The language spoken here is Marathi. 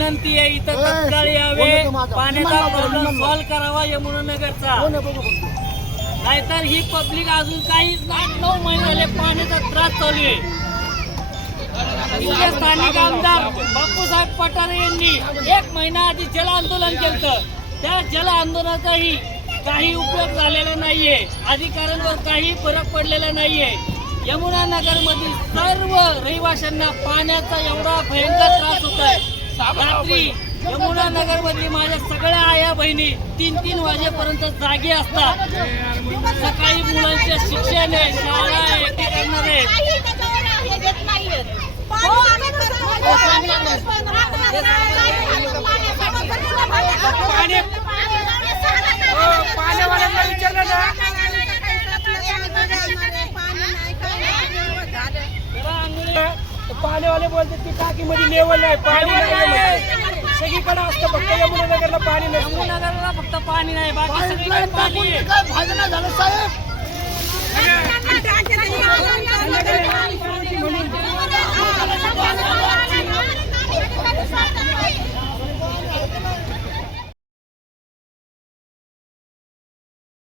विनंती आहे इथं तत्काळ यावे, पाण्याचा प्रॉब्लेम सॉल्व्ह करावा यमुनानगरचा. नाहीतर ही पब्लिक अजून काही 8-9 महिने झाले पाण्याचा त्रास चालू आहे. इथले स्थानिक आमदार बापूसाहेब पठारे यांनी 1 महिना आधी जल आंदोलन केलं. त्या जल आंदोलनाचाही काही उपयोग झालेला नाहीये, अधिकाऱ्यांवर काही फरक पडलेला नाहीये. यमुनानगर मधील सर्व रहिवाशांना पाण्याचा एवढा भयंकर त्रास होतोय. रात्री यमुनानगर मधली माझ्या सगळ्या आया बहिणी 3-3 वाजेपर्यंत जागी असतात. सकाळी मुलांच्या शिक्षण आहे, शाळा आहे, ते करणार आहे. पाण्यावाल्यांना विचारलं ना, पाण्यावाले बोलतात की टाकीमध्ये लेवल आहे, पाणी नाही. सगळीकडे असतं, फक्त यमुनानगरला पाणी नाही. यमुनानगरला फक्त पाणी नाही, बाकी सगळीकडे पाणी आहे.